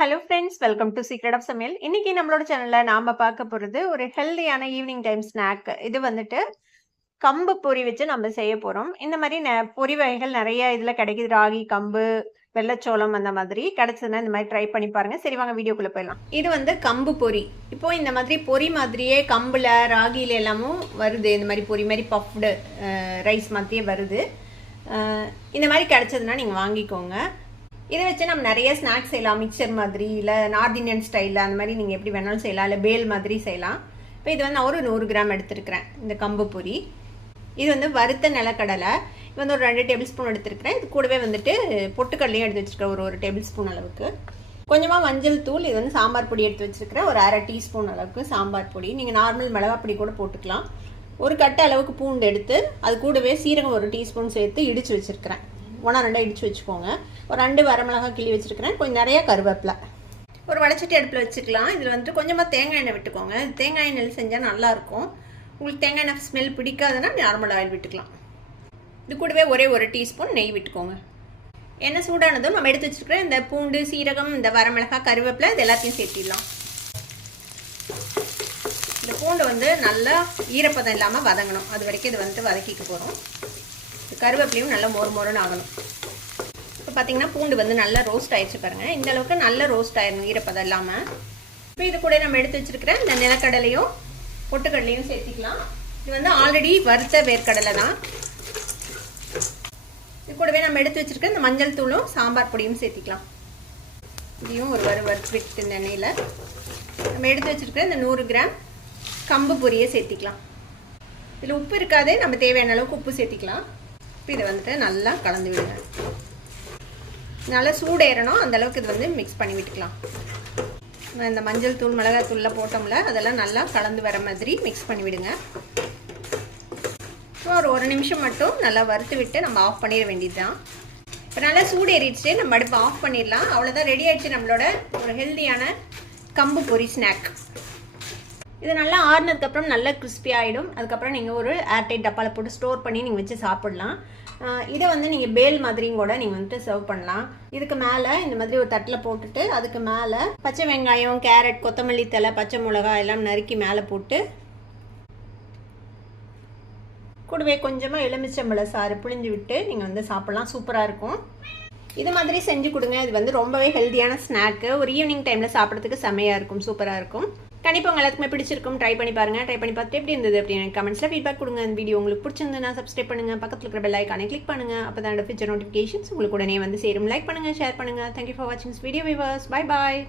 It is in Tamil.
Hello friends, welcome to secret of சமையல். இன்னைக்கு நம்மளோட சேனல்ல நாம பார்க்க போறது ஒரு ஹெல்தியான ஈவினிங் டைம் ஸ்நாக். இது வந்துட்டு கம்பு பொரி வச்சு நம்ம செய்ய போறோம். இந்த மாதிரி பொரி வகைகள் நிறைய இதுல கிடைக்குது. ராகி, கம்பு, வெள்ளச்சோளம் அந்த மாதிரி கிடைச்சதுன்னா இந்த மாதிரி ட்ரை பண்ணி பாருங்க. சரி, வாங்க வீடியோக்குள்ள போயிடலாம். இது வந்து கம்பு பொரி. இப்போ இந்த மாதிரி பொரி மாதிரியே கம்புல, ராகில எல்லாமும் வருது. இந்த மாதிரி பொரி மாதிரி பஃப்டு ரைஸ் மாதிரியே வருது. இந்த மாதிரி கிடைச்சதுன்னா நீங்க வாங்கிக்கோங்க. இதை வச்சு நம்ம நிறைய ஸ்நாக்ஸ் செய்யலாம். மிக்சர் மாதிரி, இல்லை நார்த் இந்தியன் ஸ்டைலில் அந்த மாதிரி நீங்கள் எப்படி வேணாலும் செய்யலாம். இல்லை பேல் மாதிரி செய்யலாம். இப்போ இது வந்து நான் ஒரு 100 கிராம் எடுத்துருக்கிறேன். இந்த கம்பு பொரி இது வந்து வறுத்த நிலக்கடலை. இது வந்து ஒரு 2 டேபிள் ஸ்பூன் எடுத்துருக்கிறேன். இது கூடவே வந்துட்டு பொட்டுக்கடலையும் எடுத்து வச்சுருக்கேன், ஒரு டேபிள் ஸ்பூன் அளவுக்கு. கொஞ்சமாக மஞ்சள் தூள். இது வந்து சாம்பார் பொடி எடுத்து வச்சுருக்கிறேன், ஒரு 1/2 டீஸ்பூன் அளவுக்கு சாம்பார் பொடி. நீங்கள் நார்மல் மிளகாப்பொடி கூட போட்டுக்கலாம். ஒரு கட்டை அளவுக்கு பூண்டு எடுத்து அது கூடவே சீரகம் 1 டீஸ்பூன் சேர்த்து இடித்து வச்சுருக்கிறேன். 1-2 இடித்து வச்சுக்கோங்க. ஒரு 2 வரமிளகாய் கிள்ளி வச்சுருக்கிறேன். கொஞ்சம் நிறையா கருவேப்பிலை. ஒரு வடச்சட்டி அடுப்பில் வச்சுக்கலாம். இதில் வந்துட்டு கொஞ்சமாக தேங்காய் எண்ணெய் விட்டுக்கோங்க. தேங்காய் எண்ணெய் செஞ்சால் நல்லாயிருக்கும். உங்களுக்கு தேங்காய் எண்ணெய் ஸ்மெல் பிடிக்காதுன்னா நார்மல் ஆயில் விட்டுக்கலாம். இது கூடவே ஒரே 1 டீஸ்பூன் நெய் விட்டுக்கோங்க. எண்ணெய் சூடானதும் நம்ம எடுத்து வச்சுருக்கிறேன் இந்த பூண்டு, சீரகம், இந்த வரமிளகாய், கருவேப்பிலை இது எல்லாத்தையும் சேர்த்திடலாம். இந்த பூண்டு வந்து நல்லா ஈரப்பதம் இல்லாமல் வதங்கணும். அது வரைக்கும் இது வந்துட்டு வதக்கிக்க போகிறோம். கருவேப்பிலையும் நல்லா மொறுன்னு ஆகணும். இப்போ பார்த்தீங்கன்னா பூண்டு வந்து நல்லா ரோஸ்ட் ஆயிடுச்சு பாருங்கள். இந்த அளவுக்கு நல்லா ரோஸ்ட் ஆயிடணும் ஈரப்பதம் இல்லாமல். இப்போ இது கூட நம்ம எடுத்து வச்சுருக்கிற இந்த நிலக்கடலையும் பொட்டுக்கடலையும் சேர்த்திக்கலாம். இது வந்து ஆல்ரெடி வறுத்த வேர்க்கடலை தான். இது கூடவே நம்ம எடுத்து வச்சுருக்க இந்த மஞ்சள் தூளும் சாம்பார் பொடியும் சேர்த்திக்கலாம். இதையும் ஒரு வறுத்து இந்த எண்ணெயில் நம்ம எடுத்து வச்சுருக்கிற இந்த 100 கிராம் கம்பு பொரியை சேர்த்திக்கலாம். இதில் உப்பு இருக்காது, நம்ம தேவையான அளவுக்கு உப்பு சேர்த்திக்கலாம். இப்போ இதை வந்துட்டு நல்லா கலந்து விடுங்க. நல்லா சூடேறணும், அந்தளவுக்கு இது வந்து மிக்ஸ் பண்ணி விட்டுக்கலாம். இந்த மஞ்சள் தூள், மிளகாய் தூளில் போட்டோம்ல, அதெல்லாம் நல்லா கலந்து வர மாதிரி மிக்ஸ் பண்ணி விடுங்க. ஒரு நிமிஷம் மட்டும் நல்லா வறுத்து விட்டு நம்ம ஆஃப் பண்ணிட வேண்டியது தான். இப்போ நல்லா சூடேறிடுச்சு, நம்ம அடுப்பு ஆஃப் பண்ணிடலாம். அவ்வளோதான், ரெடி ஆகிடுச்சு நம்மளோட ஒரு ஹெல்தியான கம்பு பொரி ஸ்நாக். இது நல்லா ஆறுனதுக்கப்புறம் நல்லா கிறிஸ்பி ஆகிடும். அதுக்கப்புறம் நீங்கள் ஒரு ஏர்டைட் டப்பாவில் போட்டு ஸ்டோர் பண்ணி நீங்கள் வச்சு சாப்பிட்லாம். இதை வந்து நீங்கள் பேல் மாதிரியும் கூட நீங்கள் வந்துட்டு சர்வ் பண்ணலாம். இதுக்கு மேலே இந்த மாதிரி ஒரு தட்டில் போட்டுட்டு அதுக்கு மேலே பச்சை வெங்காயம், கேரட், கொத்தமல்லி தழை, பச்சை மிளகாய் எல்லாம் நறுக்கி மேலே போட்டு கூடவே கொஞ்சமாக எலுமிச்சம்பழ சாறு புழிஞ்சு விட்டு நீங்கள் வந்து சாப்பிட்லாம். சூப்பராக இருக்கும். இது மாதிரி செஞ்சு கொடுங்க. இது வந்து ரொம்பவே ஹெல்த்தியான ஸ்நாக்கு. ஒரு ஈவினிங் டைமில் சாப்பிட்றதுக்கு செம்மையாக இருக்கும், சூப்பராக இருக்கும். கண்டிப்பாக உங்கள் எல்லாத்துக்குமே பிடிச்சிருக்கும். ட்ரை பண்ணி பாருங்கள். ட்ரை பண்ணி பார்த்துட்டு எப்படி இருந்தது அப்படின்னு கமெண்ட்ஸில் ஃபீட்பேக் கொடுங்க. இந்த வீடியோ உங்களுக்கு பிடிச்சிருந்ததுன்னா சப்ஸ்கிரைப் பண்ணுங்கள். பக்கத்தில் இருக்கிற பெல் ஐக்கானை கிளிக் பண்ணுங்கள். அப்போ தான் ஃபியூச்சர் நோட்டிஃபிகேஷன்ஸ் உங்களுக்கு உடனே வந்து சேரும். லைக் பண்ணுங்கள், ஷேர் பண்ணுங்கள். தேங்க்யூ ஃபார் வாட்சிங் this video viewers. Bye bye.